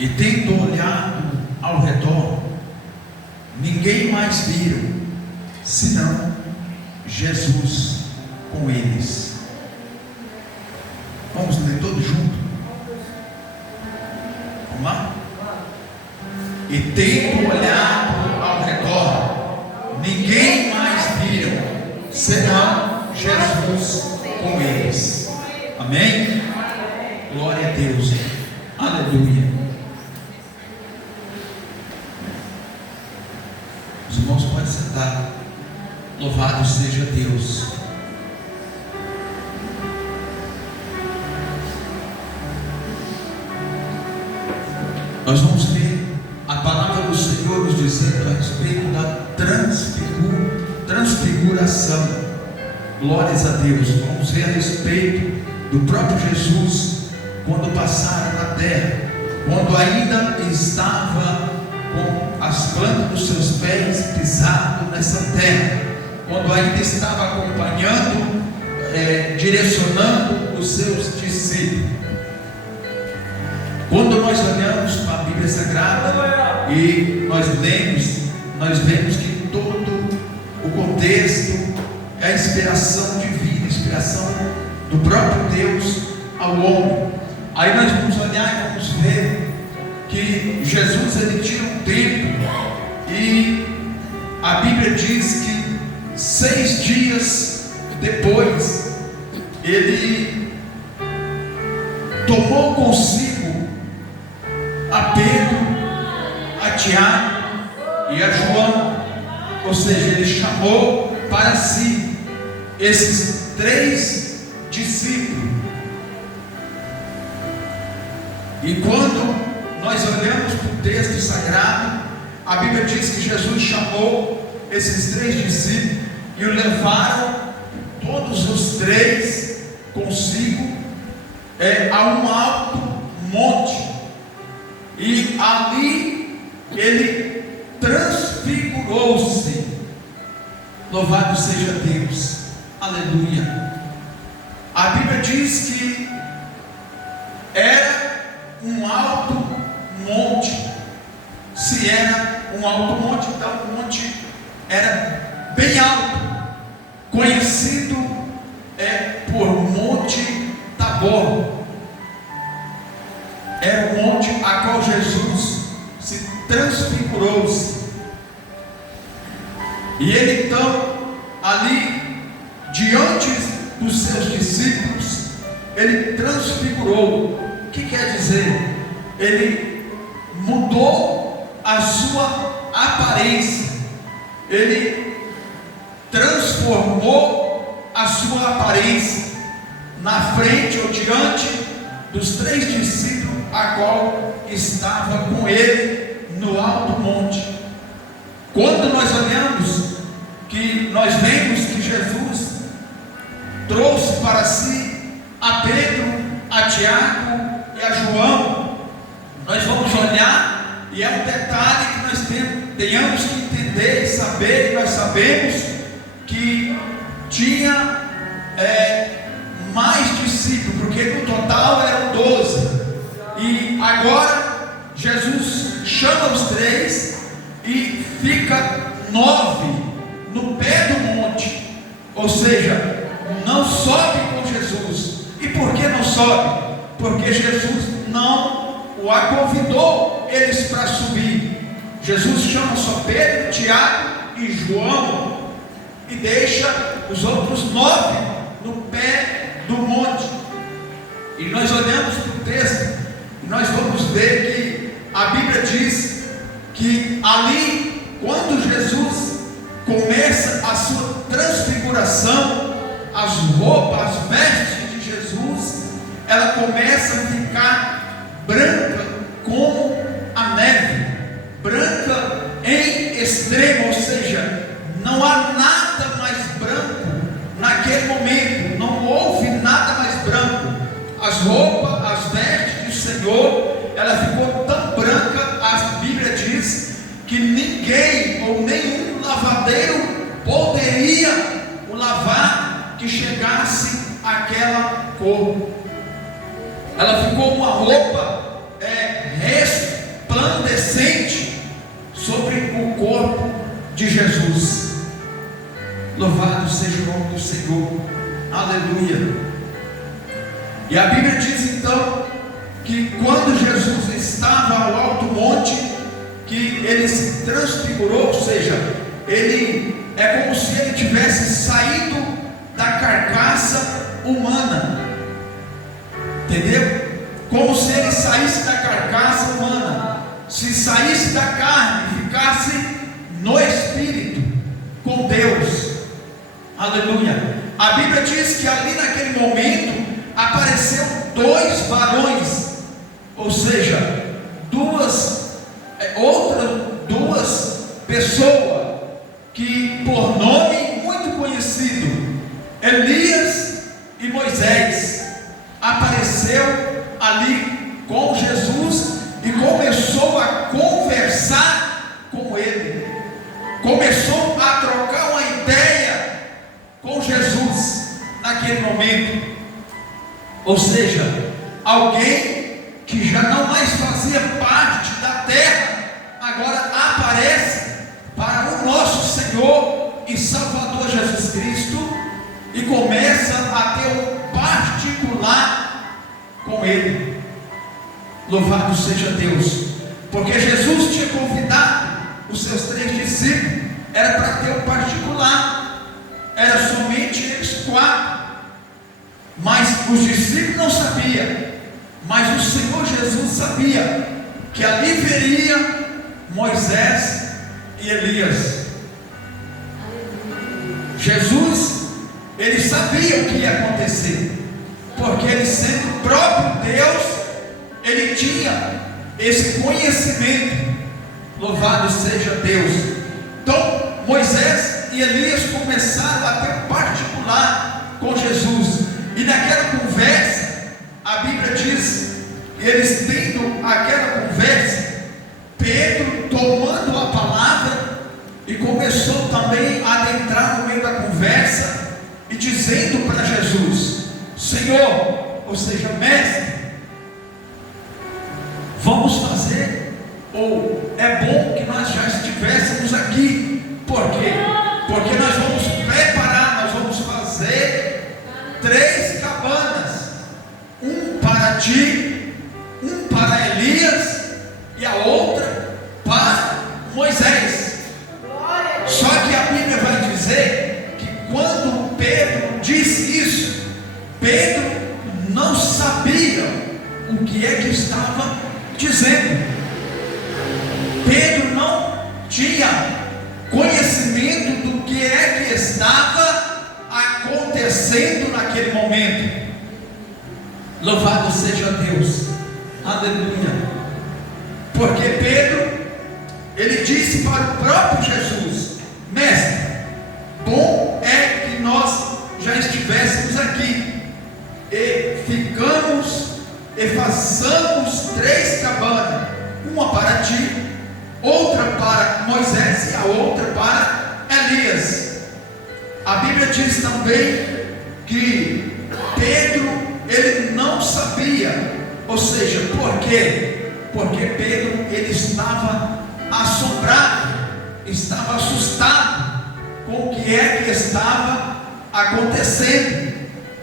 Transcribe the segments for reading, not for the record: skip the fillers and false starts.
E tendo olhado ao redor, ninguém mais viram, senão Jesus com eles. Vamos ler todos juntos? Vamos lá? E tendo olhado ao redor, ninguém mais viram, senão Jesus com eles. Amém? Glória a Deus. Aleluia. Os irmãos podem sentar. Louvado seja Deus. Nós vamos ver a palavra do Senhor nos dizendo a respeito da transfiguração. Glórias a Deus. Vamos ver a respeito do próprio Jesus quando passara na terra, quando ainda estava com as plantas dos seus pés pisado nessa terra, quando ainda estava acompanhando, direcionando os seus discípulos. Quando nós olhamos para a Bíblia Sagrada e nós vemos que todo o contexto é a inspiração divina, a inspiração do próprio Deus ao homem. Aí nós vamos olhar e vamos ver que Jesus ele tira um tempo, e a Bíblia diz que 6 dias depois ele tomou consigo a Pedro, a Tiago e a João, ou seja, ele chamou para si esses 3 discípulos. E quando nós olhamos para o texto sagrado, a Bíblia diz que Jesus chamou esses 3 discípulos e o levaram, todos os 3 consigo, a um alto monte, e ali ele transfigurou-se. Louvado seja Deus, aleluia. A Bíblia diz que era um alto monte. Se era um alto monte, então o monte era bem alto, conhecido por Monte Tabor. Era o monte a qual Jesus se transfigurou-se. E ele então, ali diante dos seus discípulos, ele transfigurou. O que quer dizer? Ele mudou a sua aparência, ele transformou a sua aparência na frente ou diante dos 3 discípulos a qual estava com ele no alto monte. Quando nós olhamos, que nós vemos que Jesus trouxe para si a Pedro, a Tiago e a João, nós vamos olhar, e é um detalhe que nós tenhamos que entender e saber. Nós sabemos que tinha mais discípulos, porque no total eram 12, e agora Jesus chama os 3 e fica 9 no pé do monte, ou seja, não sobe com Jesus. E por que não sobe? Porque Jesus não o convidou eles para subir. Jesus chama só Pedro, Tiago e João e deixa os outros 9 no pé do monte. E nós olhamos para o texto e nós vamos ver que a Bíblia diz que ali, quando Jesus começa a sua transfiguração, as roupas, as vestes de Jesus, ela começa a ficar branca como a neve, branca em extremo, ou seja, não há nada mais branco naquele momento, não houve nada mais branco. As roupas, as vestes do Senhor, ela ficou tão branca, a Bíblia diz que ninguém ou nenhum lavadeiro poderia o lavar que chegasse àquela cor. Ela ficou uma roupa Louvado seja o nome do Senhor. Aleluia. E a Bíblia diz então que quando Jesus estava ao alto monte, que ele se transfigurou, ou seja, ele é como se ele tivesse saído da carcaça humana, entendeu? Como se ele saísse da carcaça humana, se saísse da carne, ficasse no Espírito, com Deus. Aleluia. A Bíblia diz que ali naquele momento apareceu dois varões, ou seja, duas pessoas que por nome muito conhecido, Elias e Moisés, apareceu ali com Jesus e começou a conversar com ele, começou a trocar uma ideia com Jesus naquele momento. Ou seja, alguém que já não mais fazia parte da terra, agora aparece para o nosso Senhor e Salvador Jesus Cristo e começa a ter um particular com Ele. Louvado seja Deus, porque Jesus tinha convidado os seus 3 discípulos, era para ter um particular, era somente eles 4, mas os discípulos não sabiam, mas o Senhor Jesus sabia que ali veria Moisés e Elias. Jesus, ele sabia o que ia acontecer, porque ele sendo o próprio Deus, ele tinha esse conhecimento. Louvado seja Deus. Então Moisés e Elias começaram a ter um particular com Jesus, e naquela conversa, a Bíblia diz, eles tendo aquela conversa, Pedro tomando a palavra e começou também a adentrar no meio da conversa e dizendo para Jesus: Senhor, ou seja, mestre, vamos fazer, ou é bom que nós já estivéssemos aqui. Por quê? Porque nós vamos preparar, nós vamos fazer 3 cabanas, um para ti, um para Elias e a outra para Moisés. Só que a Bíblia vai dizer que quando Pedro disse isso, Pedro não sabia o que é que estava dizendo. Pedro não tinha conhecimento do que é que estava acontecendo naquele momento. Louvado seja Deus. Aleluia. Porque Pedro, ele disse para o próprio Jesus: mestre, bom é que nós já estivéssemos aqui e ficamos e façamos 3 cabanas, uma para ti, outra para Moisés e a outra para Elias. A Bíblia diz também que Pedro, ele não sabia, ou seja, por quê? Porque Pedro, ele estava assombrado, estava assustado com o que é que estava acontecendo.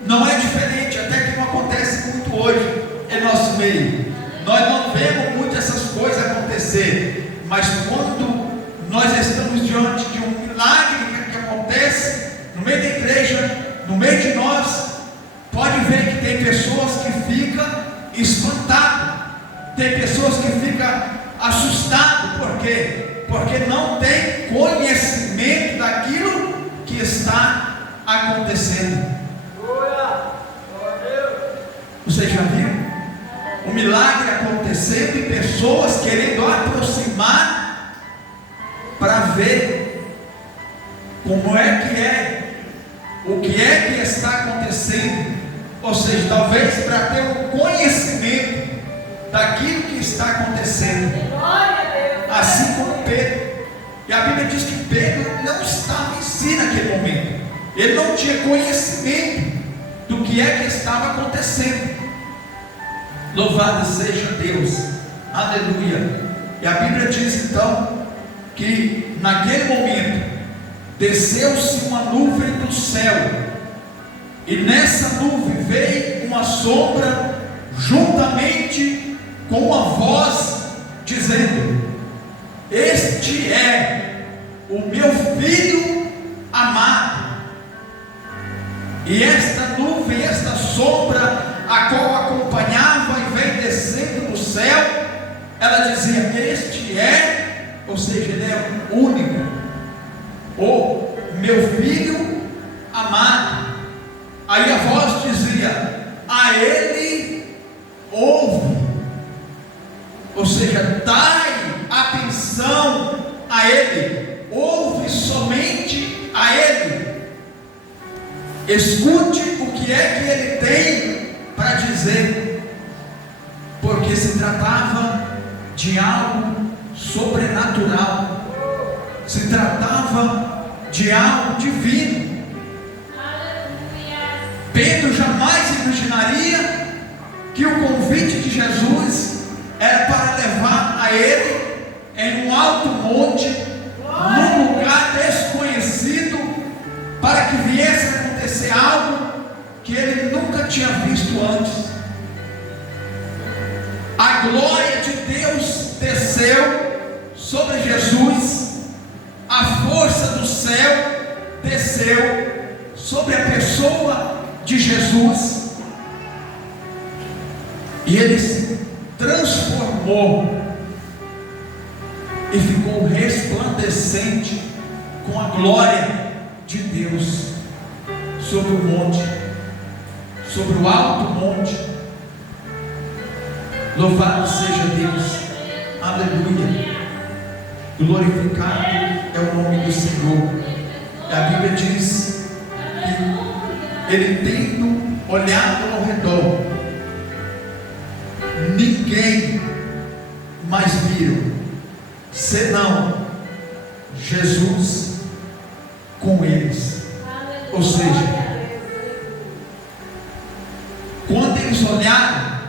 Não é diferente, até que não acontece muito hoje em nosso meio. Nós não vemos muito essas coisas acontecer, mas quando nós estamos diante de um milagre que acontece no meio da igreja, no meio de nós, pode ver que tem pessoas que ficam espantadas, tem pessoas que ficam assustadas. Por quê? Porque não tem conhecimento daquilo que está acontecendo. Você já viu o milagre acontecendo e pessoas querendo aproximar para ver como é, o que é que está acontecendo? Ou seja, talvez para ter um conhecimento daquilo que está acontecendo. Assim como Pedro. E a Bíblia diz que Pedro não estava em si naquele momento. Ele não tinha conhecimento do que é que estava acontecendo. Louvado seja Deus. Aleluia. E a Bíblia diz então que naquele momento desceu-se uma nuvem do céu, e nessa nuvem veio uma sombra, juntamente com uma voz, dizendo: este é o meu filho amado. E esta nuvem, esta sombra, a qual acompanhava e veio descendo do céu, ela dizia: este é, ou seja, ele é o único, o meu filho amado. Aí a voz dizia: a ele ouve, ou seja, dai atenção a ele, ouve somente a ele, escute o que é que ele tem para dizer, porque se tratava de algo sobrenatural, se tratava de algo divino. Pedro jamais imaginaria que o convite de Jesus era para levar a ele em um alto monte, num lugar desconhecido, para que viesse a acontecer algo que ele nunca tinha visto antes. A glória de Deus desceu sobre Jesus, a força do céu desceu sobre a pessoa de Jesus, e ele se transformou e ficou resplandecente com a glória de Deus sobre o monte, sobre o alto monte. Louvado seja Deus, aleluia, glorificado é o nome do Senhor. E a Bíblia diz que ele, tendo olhado ao redor, ninguém mais viu senão Jesus com eles. Ou seja, quando eles olharam,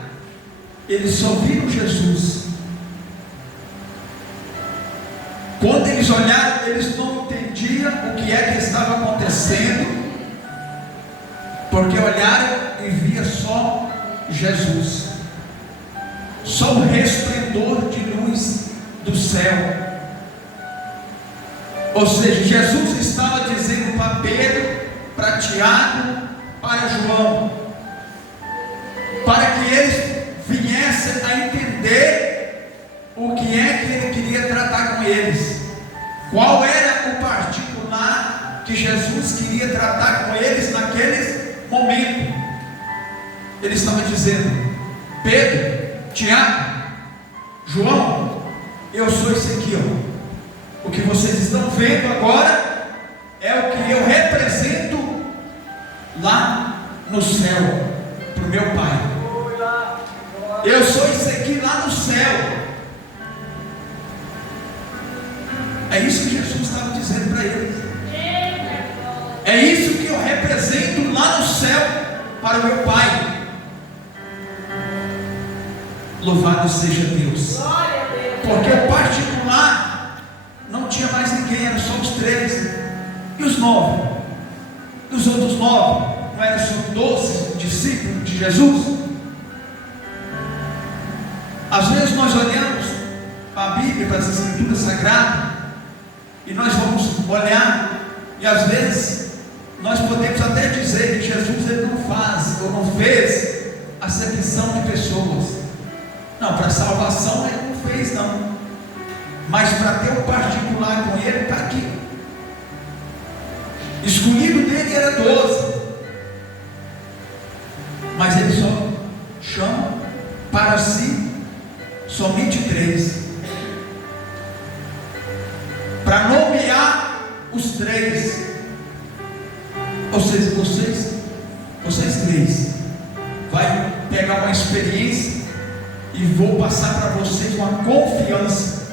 eles só viram Jesus. Quando eles olharam, eles não entendiam o que é que estava acontecendo, porque olharam e via só Jesus, só o resplendor de luz do céu. Ou seja, Jesus estava dizendo para Pedro, para Tiago, para João, para que eles viessem a entender o que é que ele queria tratar com eles, qual era o particular que Jesus queria tratar com eles naquele momento. Ele estava dizendo: Pedro, Tiago, João, eu sou esse aqui, ó. O que vocês estão vendo agora é o que eu represento lá no céu para o meu Pai. Eu sou esse aqui lá no céu. É isso que Jesus estava dizendo para eles. É isso que eu represento lá no céu para o meu Pai. Louvado seja Deus. Porque o particular não tinha mais ninguém, eram só os 13. E os 9? E os outros 9? Não eram só 12 discípulos de Jesus? Às vezes nós olhamos para a Bíblia, para as Escrituras Sagradas, e nós vamos olhar, e às vezes nós podemos até dizer que Jesus ele não faz, ou não fez acepção de pessoas. Não, para salvação ele não fez não, mas para ter um particular com ele, está aqui. Escolhido dele era 12, mas ele só chama para si somente 3, para nomear os 3. Ou seja, vocês 3 vai pegar uma experiência e vou passar para vocês uma confiança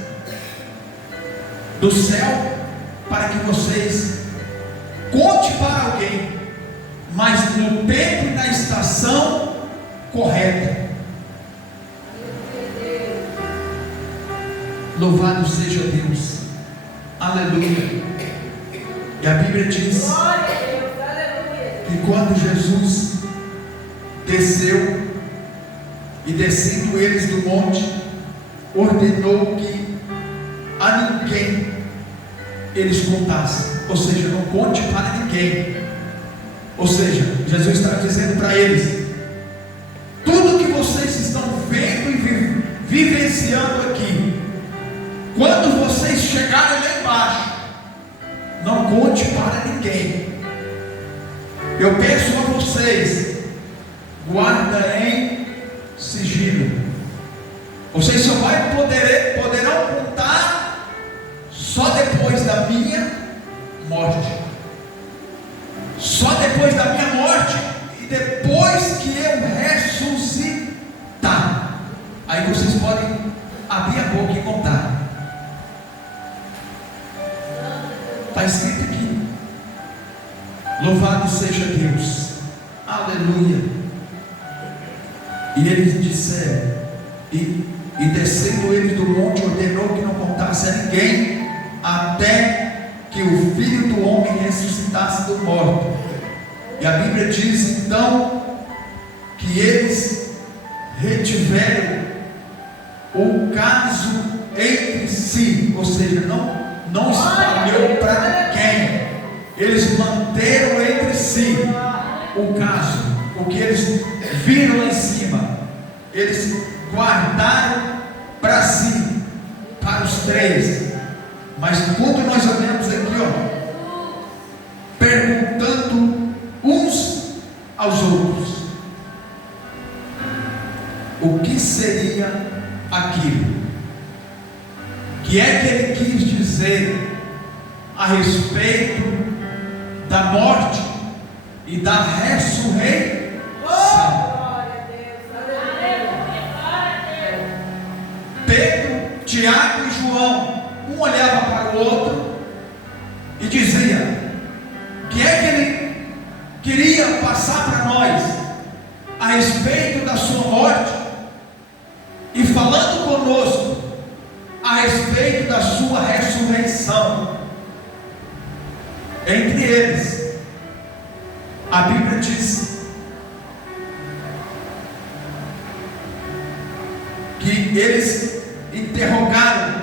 do céu, para que vocês conte para alguém, mas no tempo e na estação correta. Louvado seja Deus, aleluia. E a Bíblia diz que quando Jesus desceu, e descendo eles do monte, ordenou que a ninguém eles contassem, ou seja, não conte para ninguém. Ou seja, Jesus está dizendo para eles: tudo que vocês estão vendo e vivenciando aqui, quando vocês chegarem lá embaixo, não conte para ninguém. Eu peço a vocês, guarda em sigilo. Vocês só poderão contar só depois da minha morte. Só depois da minha morte e depois que eu ressuscitar. Aí vocês podem abrir a boca e contar. Está escrito aqui. Louvado seja Deus. Aleluia. E eles disseram, e descendo eles do monte, ordenou que não contasse a ninguém, até que o Filho do Homem ressuscitasse do morto. E a Bíblia diz então que eles retiveram o caso entre si, ou seja, não espalhou para ninguém. Eles manteram entre si o caso, o que eles viram lá em cima, eles guardaram para si, para os três. Mas quando nós olhamos aqui, perguntando uns aos outros, o que seria aquilo? Que é que ele quis dizer a respeito da morte e da ressurreição? Pedro, Tiago e João, um olhava para o outro e dizia: que é que ele queria passar para nós a respeito da sua morte, e falando conosco a respeito da sua ressurreição. Entre eles, a Bíblia diz que eles interrogaram,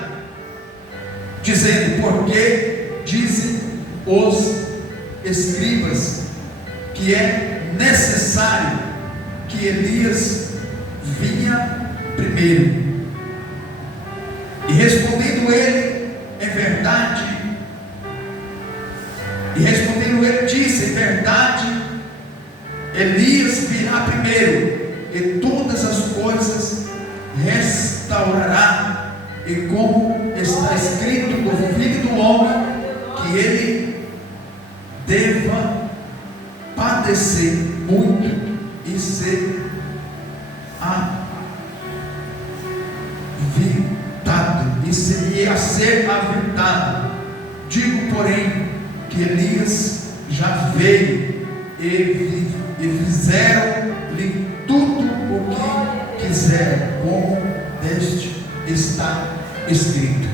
dizendo: porque dizem os escribas que é necessário que Elias vinha primeiro. E respondendo ele, é verdade. E respondendo ele, disse: é verdade, Elias virá primeiro, e todas as coisas restaurará, e como está escrito do Filho do Homem, que ele deva padecer muito e ser aviltado, e seria a ser aviltado. Digo, porém, que Elias já veio e fizeram-lhe tudo o que quiseram, como deste está escrito.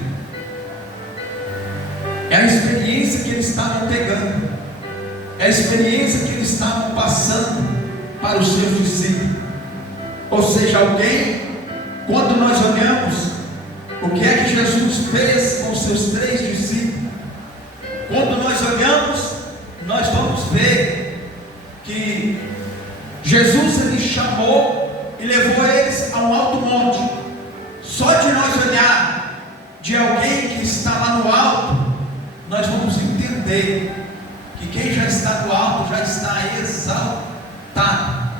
É a experiência que eles estavam pegando, é a experiência que eles estavam passando para os seus discípulos. Ou seja, alguém, quando nós olhamos o que é que Jesus fez com os seus três discípulos, quando nós olhamos, nós vamos ver que Jesus ele chamou e levou eles a um alto monte. Só de nós olhar de alguém que está lá no alto, nós vamos entender que quem já está no alto já está exaltado.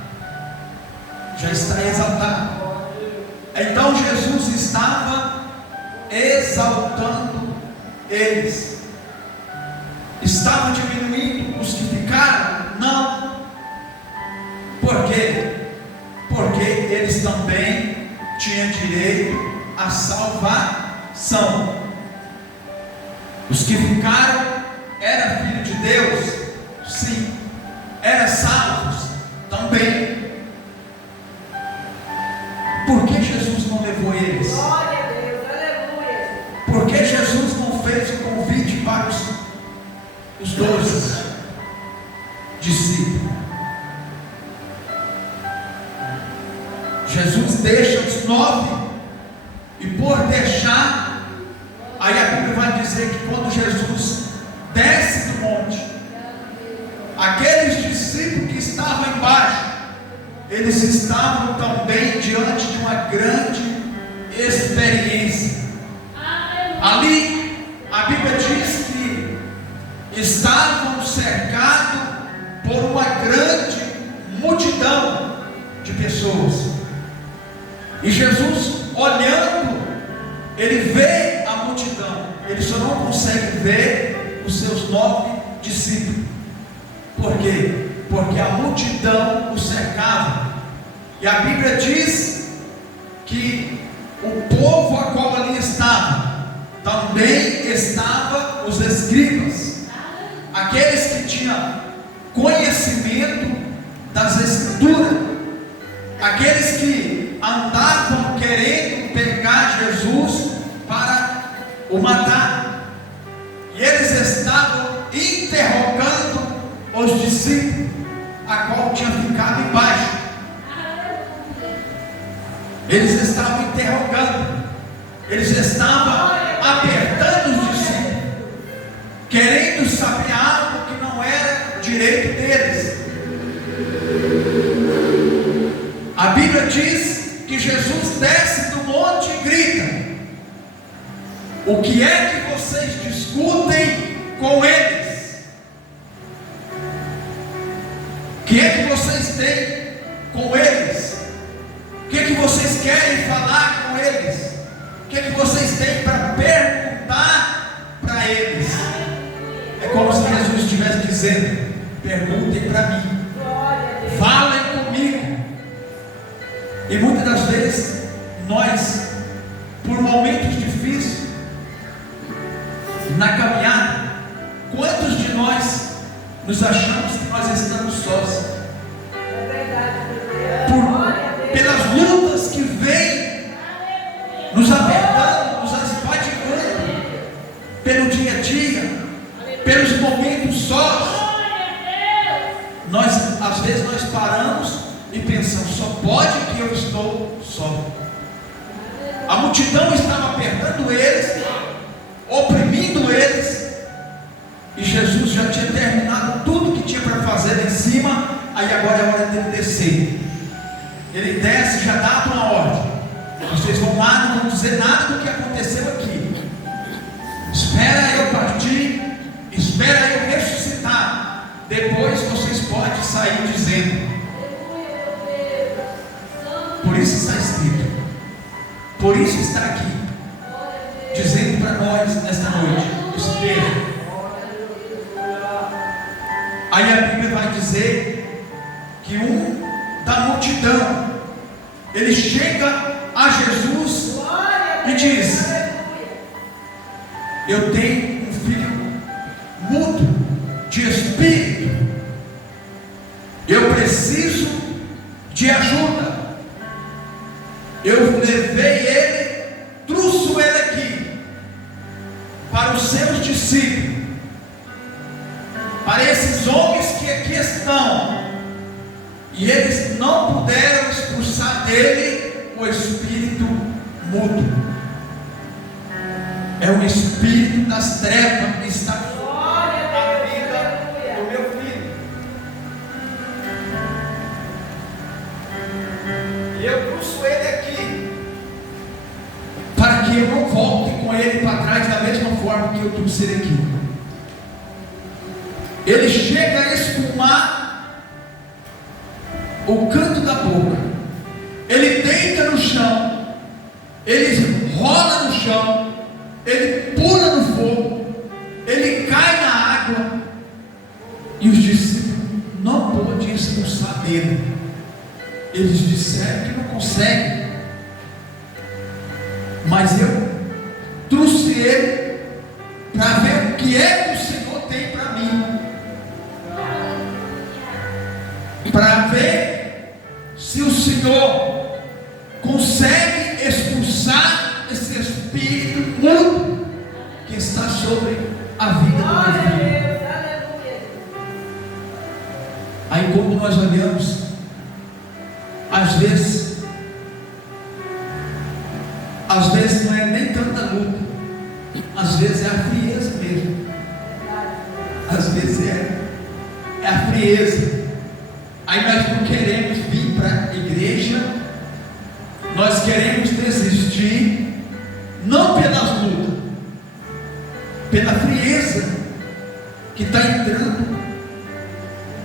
Já está exaltado. Então Jesus estava exaltando eles. Estava diminuindo os que ficaram? Não. Por quê? Porque eles também tinham direito à salvação. Os que ficaram eram filhos de Deus? Sim. Eram salvos? Também. Por que Jesus não levou eles? Glória a Deus, aleluia. Por que Jesus não fez o convite para os 12? 9, e por deixar, aí a Bíblia vai dizer que quando Jesus desce do monte, aqueles discípulos que estavam embaixo, eles estavam também diante de uma grande experiência. Ali a Bíblia diz que estavam cercados por uma grande multidão de pessoas, e Jesus, olhando, ele vê a multidão, ele só não consegue ver os seus 9 discípulos. Por quê? Porque a multidão o cercava, e a Bíblia diz que o povo a qual ali estava, também estava os escribas, aqueles que tinham conhecimento das Escrituras, aqueles que andavam querendo pegar Jesus para o matar, e eles estavam interrogando os discípulos, a qual tinha ficado embaixo. Eles estavam interrogando, eles estavam apertando os discípulos, querendo saber algo que não era direito deles. A Bíblia diz que Jesus desce do monte e grita: o que é que vocês discutem com eles? O que é que vocês têm com eles? O que é que vocês querem falar com eles? O que é que vocês têm para perguntar para eles? É como se Jesus estivesse dizendo: perguntem para mim, falem comigo. E muitas das vezes nós, por momentos difíceis na caminhada, quantos de nós nos achamos que nós estamos sós? Pelas lutas que vêm nos apertando, nos esfadigando, pelo dia a dia, pelos momentos sós, nós às vezes nós paramos e pensamos: só pode que eu estou só. A multidão estava apertando eles, oprimindo eles, e Jesus já tinha terminado tudo que tinha para fazer lá em cima. Aí agora é hora dele descer. Ele desce e já dá uma ordem: vocês vão lá, não vão dizer nada do que aconteceu aqui, espera eu partir, espera eu ressuscitar, depois vocês podem sair dizendo. Por isso está escrito, por isso está aqui, dizendo para nós nesta noite: esteja. Aí a Bíblia vai dizer que um da multidão, ele chega a Jesus e diz: eu tenho um filho mudo de espírito, eu preciso de ajuda. Eu levei ele, trouxe ele aqui para os seus discípulos, para esses homens que aqui estão, e eles não puderam expulsar dele o espírito mudo. É o espírito das trevas que está sobre a vida do meu filho. E eu trouxe ele aqui para que eu não volte com ele para trás da mesma forma que eu trouxe ele aqui. Ele chega a espumar o canto da boca, ele deita no chão, ele rola no chão, ele pula no fogo, ele cai na água, e os discípulos não pôde expulsar dele. Eles disseram que não conseguem, mas eu trouxe ele para ver o que é que o Senhor tem para mim, para ver se o Senhor consegue expulsar esse espírito mudo que está sobre a vida do meu filho. Aí quando nós olhamos, às vezes Às vezes não é nem tanta luta, às vezes é a frieza mesmo. Às vezes é a frieza. Aí nós não queremos vir para a igreja, nós queremos desistir, não pelas lutas, pela frieza que está entrando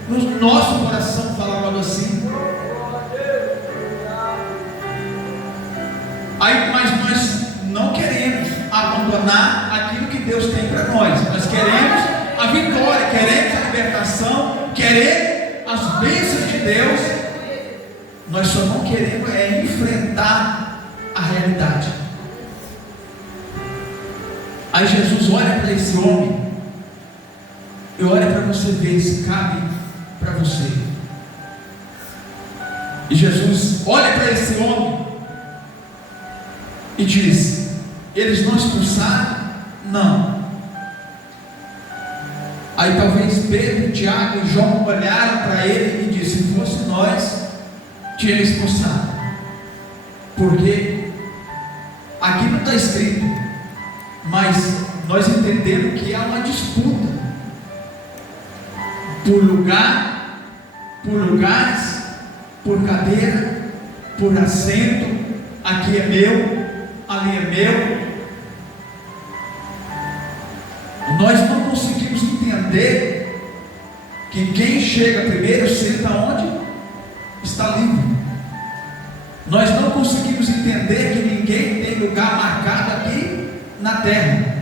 no nosso coração, falando assim. Aí, mas nós não queremos abandonar aquilo que Deus tem para nós. Nós queremos a vitória, queremos a libertação, queremos as bênçãos de Deus. Nós só não queremos enfrentar a realidade. Aí Jesus olha para esse homem e olha para você ver se cabe para você. E Jesus olha para esse homem e diz: eles não expulsaram? Não. Aí talvez Pedro, Tiago e João olharam para ele e disseram: se fosse nós, tinha expulsado. Porque aqui não está escrito, mas nós entendemos que há uma disputa por lugar, por lugares, por cadeira, por assento. Aqui é meu, ali é meu. Nós não conseguimos entender que quem chega primeiro senta onde está livre. Nós não conseguimos entender que ninguém tem lugar marcado aqui na terra.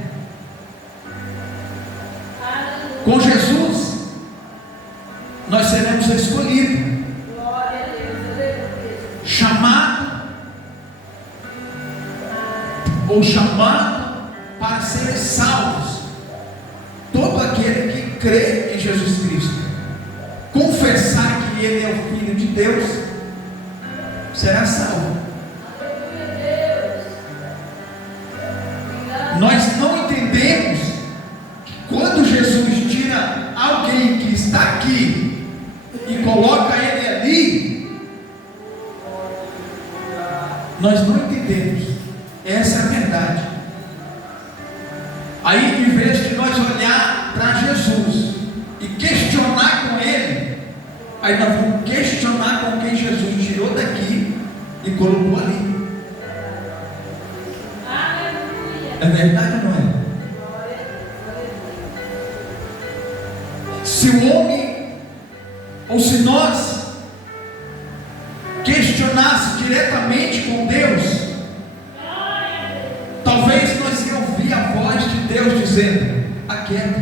Com Jesus nós seremos escolhidos, chamado ou chamado para serem salvos. Todo aquele que crê em Jesus Cristo, confessar que Ele é o Filho de Deus, será salvo. Nós não entendemos que quando Jesus tira alguém que está aqui e coloca ele ali, nós não entendemos. Essa é a verdade. Aí, em vez de nós olhar para Jesus e questionar com ele, aí nós vamos questionar com quem Jesus tirou daqui e colocou ali. É verdade ou não é? Se o homem, ou se nós questionasse diretamente com Deus, talvez nós íamos ouvir a voz de Deus dizendo: aquieta,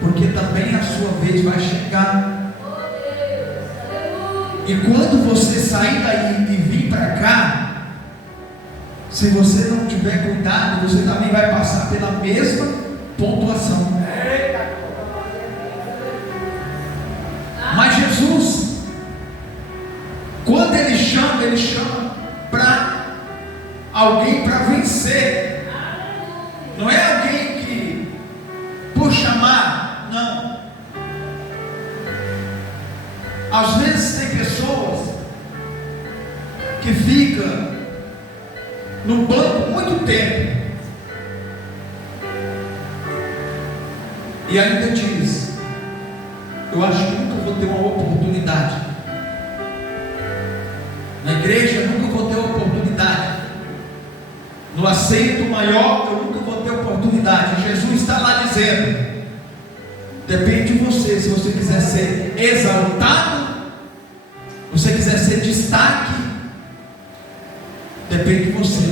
porque também a sua vez vai chegar. E quando você sair daí e vir para cá, se você não tiver cuidado, você também vai passar pela mesma pontuação. Mas Jesus, quando Ele chama para alguém para vencer. Não é alguém que por chamar, não. Às vezes tem pessoas que ficam no banco muito tempo e ainda diz: eu acho que nunca vou ter uma oportunidade na igreja, nunca vou ter uma oportunidade no assento maior, eu nunca vou ter oportunidade. Jesus está lá dizendo: depende de você. Se você quiser ser exaltado, você quiser ser destaque, depende de você,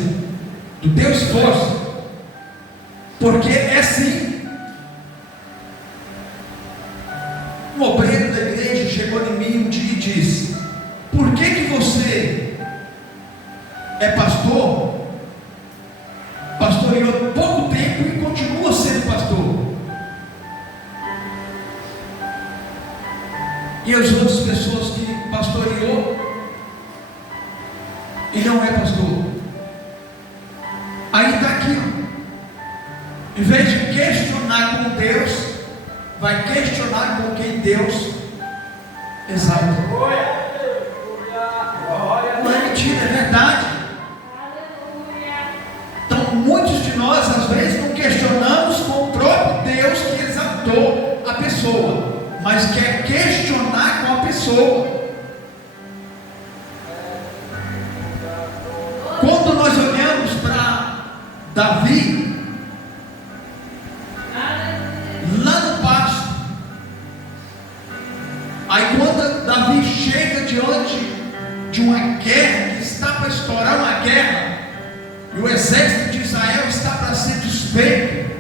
do teu esforço. Porque é assim. Um obreiro da igreja chegou em mim um dia e disse: por que você é pastor, pastoreou pouco tempo e continua sendo pastor, e as outras pessoas que pastoreou e não é pastor? Aí está aqui, ó. Em vez de questionar com Deus, vai questionar com quem Deus exalta. Não é mentira, é verdade. mas quer questionar com a pessoa. Quando nós olhamos para Davi, lá no pasto, aí quando Davi chega diante de uma guerra, que está para estourar uma guerra, e o exército de Israel está para ser desfeito,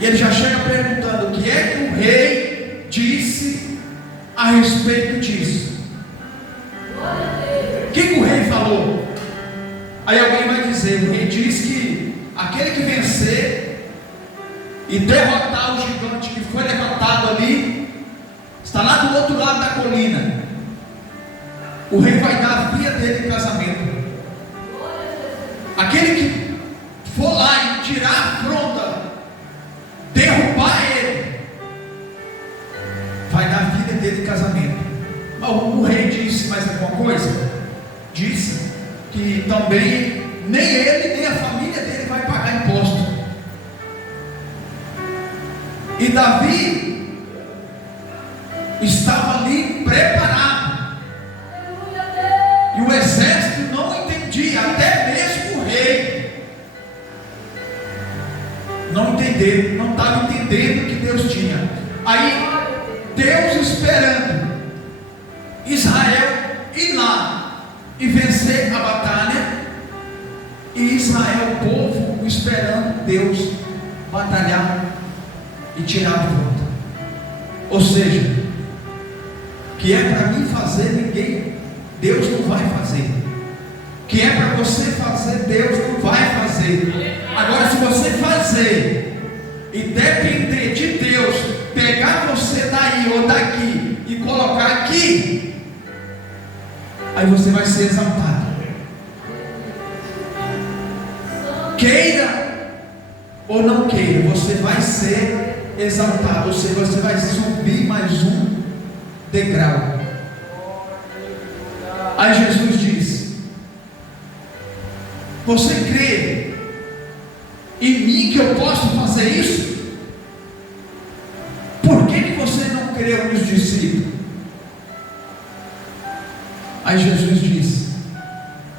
e ele já chega perguntando: o que é que o rei disse a respeito disso? O que o rei falou? Aí alguém vai dizer: o rei diz que aquele que vencer e derrotar o gigante que foi levantado ali, está lá do outro lado da colina, o rei vai dar a filha dele em casamento. Aquele que for lá e tirar a afronta, derrubar ele, vai dar a filha dele em casamento. Mas o rei disse mais alguma coisa? Disse que também nem ele nem a família dele vai pagar imposto. E Davi estava ali preparado, e o exército não entendia, até mesmo o rei não entendeu, não estava entendendo o que Deus tinha. Aí Deus esperando Israel ir lá e vencer a batalha, e Israel, o povo, esperando Deus batalhar e tirar a volta. Ou seja, que é para mim fazer, Deus não vai fazer. Que é para você fazer, Deus não vai fazer. Agora, se você fazer e depender de Deus, pegar você daí ou daqui e colocar aqui, aí você vai ser exaltado. Queira ou não queira, você vai ser exaltado. Ou seja, você vai subir mais um degrau. Aí Jesus diz: você crê em mim que eu posso fazer isso? Por que você não creu nos discípulos? Aí Jesus diz: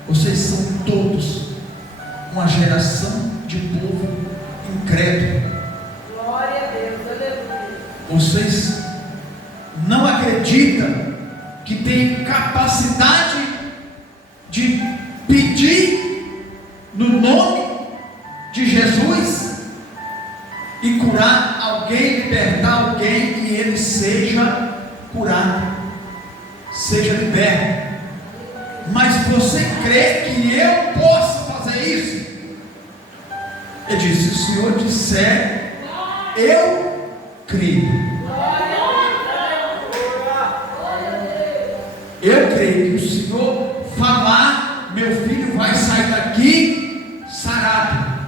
vocês são todos uma geração de povo incrédulo. Glória a Deus, aleluia. Vocês não acreditam que tem capacidade de pedir no nome de Jesus e curar alguém, libertar alguém, e ele seja curado, seja liberto. Mas você crê que eu posso fazer isso? Ele disse: se o Senhor disser, eu creio. Eu creio que o Senhor falar, meu filho vai sair daqui sarado,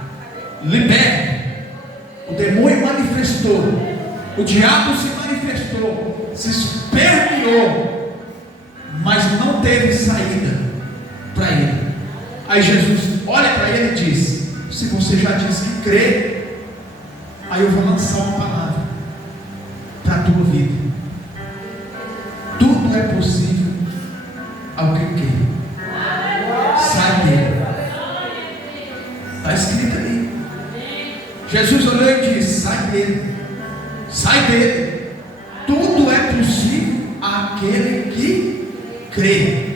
liberto. O demônio manifestou, o diabo se manifestou, se esperneou, mas não teve saída para ele. Aí Jesus olha para ele e diz: se você já disse que crê, aí eu vou lançar uma palavra para a tua vida. Tudo é possível ao que crê. Sai dele. Está escrito ali. Jesus olhou e disse: sai dele, sai dele. Tudo é possível àquele que crê.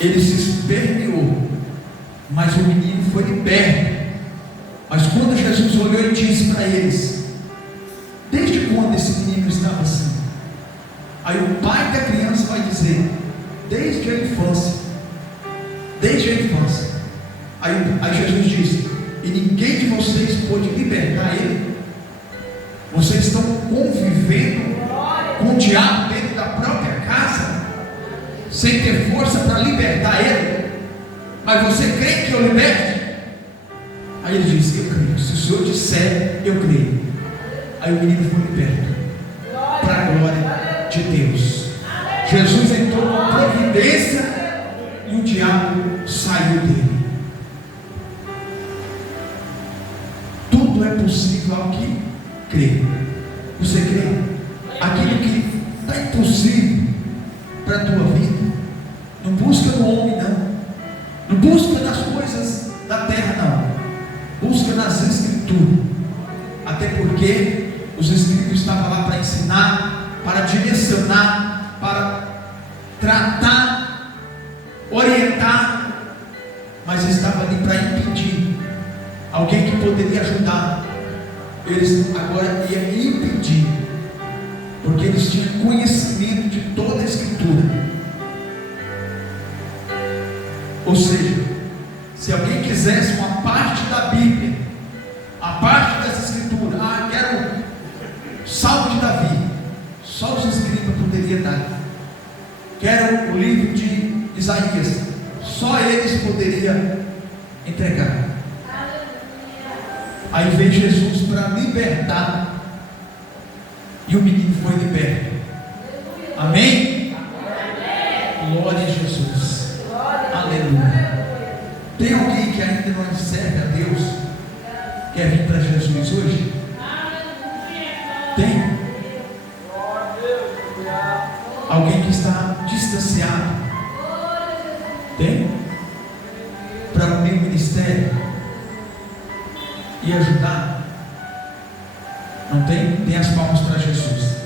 Ele se esperneou, mas o menino foi liberto. Mas quando Jesus olhou e disse para eles: desde quando esse menino estava assim? Aí o pai da criança vai dizer: desde a infância. Desde a infância. Aí Jesus diz: e ninguém de vocês pôde libertar ele? Vocês estão convivendo com o diabo dentro da própria casa, sem ter força para libertar ele. Mas você crê que eu liberte? Aí ele diz: eu creio. Se o Senhor disser, eu creio. Aí o menino foi liberto, para a glória de Deus. Jesus entrou com providência e o diabo saiu dele. Tudo é possível ao que crê. Você crê? Aquilo que está impossível para a tua vida, não busca no homem, não. Não busca nas coisas da terra, não. Busca nas Escrituras. Até porque os Escritos estavam lá para ensinar, para direcionar, para tratar, orientar, mas estava ali para impedir. Alguém que poderia ajudar, eles agora iam impedir, porque eles tinham conhecimento de toda a Escritura. Ou seja, se alguém quisesse uma parte da Bíblia, a parte dessa Escritura, eu quero Salmo de Davi, só os escribas poderiam dar. Quero o livro de Isaías, só eles poderiam entregar. Aí veio Jesus para libertar, e o menino foi liberto. Amém? Glória a Jesus. Aleluia. Tem alguém que ainda não serve a Deus, quer vir para Jesus hoje? Tem? Alguém que está distanciado? Tem? Para unir o ministério e ajudar? Não tem? Tem as palmas para Jesus.